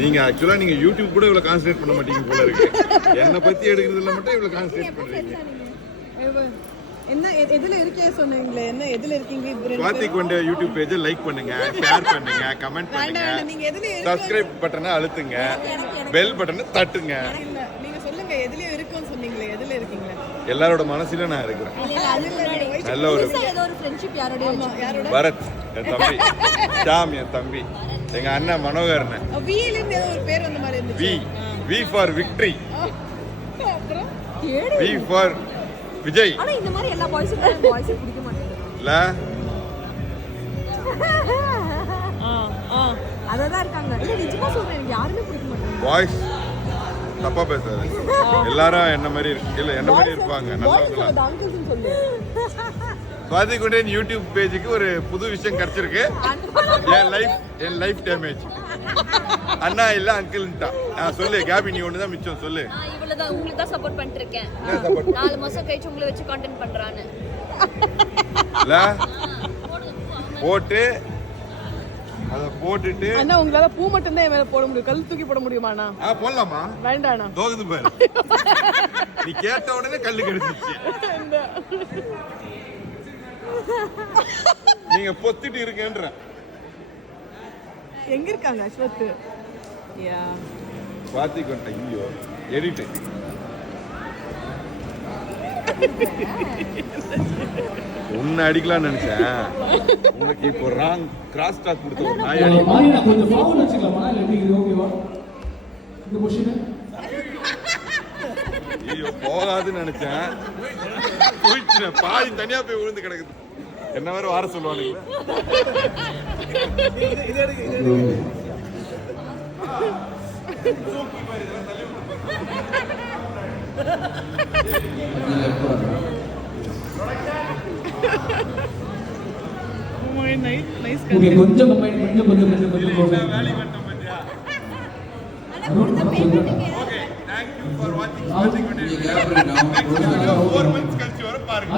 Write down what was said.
நீங்க ஆக்சுவலா நீங்க யூடியூப் கூட இவ்வளவு கான்சென்ட்ரேட் பண்ண மாட்டீங்க போல இருக்கு. என்ன பத்தி எடுக்கிறதுல மட்டும் இவ்வளவு கான்சென்ட்ரேட் பண்றீங்க. என்ன எதுல இருக்கே சொன்னீங்களே, என்ன எதுல இருக்கீங்க? ஸ்வாதி கொண்ட யூடியூப் பேஜ் லைக் பண்ணுங்க, ஷேர் பண்ணுங்க, கமெண்ட் பண்ணுங்க, நீங்க எதுல சப்ஸ்கிரைப் பட்டனை அழுத்துங்க, பெல் பட்டனை தட்டுங்க. இல்ல நீங்க சொல்லுங்க எதுல இருக்குன்னு சொன்னீங்களே, எதுல இருக்கீங்க? எல்லாரோட மனசுல நான் இருக்கிறேன். நல்ல ஒரு ஏதோ ஒரு ஃப்ரெண்ட்ஷிப் யாரோட பரத் என் தம்பி, ஷாம் என் தம்பி, எங்க அண்ணன் மனோகரன். வில இருந்து ஏதோ ஒரு பேர் வந்த மாதிரி இருந்துச்சு. வி ஃபார் விக்டரி, அப்புறம் வி ஃபார் விஜய். ஆனா இந்த மாதிரி எல்லா பாய்ஸும் பாய்ஸ் பிடிக்க மாட்டேங்குது. இல்ல அததான் இருக்காங்க. இல்ல நிஜமா சொல்றேன், எனக்கு யாருமே பிடிக்க மாட்டாங்க. பாய்ஸ் தப்பா பேசாது. எல்லாரும் என்ன மாதிரி இல்ல என்ன மாதிரி இருப்பாங்க. நல்லவங்களா. அங்கிள்ஸ் சொல்லு. ஸ்வாதி குண்டேன் யூடியூப் பேஜுக்கு ஒரு புது விஷயம் கிடைச்சிருக்கு. என் லைஃப் டேமேஜ். அண்ணா இல்ல அங்கிள்ன்ட்டா. சொல்லு கேபி, நீ ஒண்ணுதான் மிச்சம் சொல்லு. இவ்வளவுதான், உங்களுக்கு தான் சப்போர்ட் பண்ணிட்டு இருக்கேன். 4 மாசம் கழிச்சு உங்களை வச்சு கான்டென்ட் பண்றானு இல்ல போட்டு அத போட்டுட்டு அண்ணா உங்களால பூ மட்டும் தான் மேல போட முடியும், கல் தூக்கி போட முடியுமாண்ணா? போடலாமா? வேண்டாண்ணா. தோகுது பாரு. நீ கேட்ட உடனே கல்லு கிடைச்சிச்சு. நீங்க பொத்திட்டு இருக்கேன்ற. எங்க இருக்காங்க அஸ்வத்? யா ஸ்வாதி கொண்ட ஐயோ எடிட். உன்னை அடிக்கலாம்னு நினைச்சேன். உனக்கு இப்போ ராங் கிராஸ் டாக் கொடுத்த ஒரு நாய் அடி. கொஞ்சம் ஃபார்வர்ட் வச்சுக்கலாமா? இல்ல எப்படி இது ஓகேவா? இந்த பொசிஷன் ஐயோ போகாதுன்னு நினைச்சேன். போயிடுச்சு. பாதி தனியா போய் விழுந்து கிடக்குது. என்ன வேற வார சொல்லுவானுங்க. கொஞ்சம் வேலை மட்டும் பத்தியா? Okay, thank you for watching. 4 months கழிச்சு வர பாருங்க.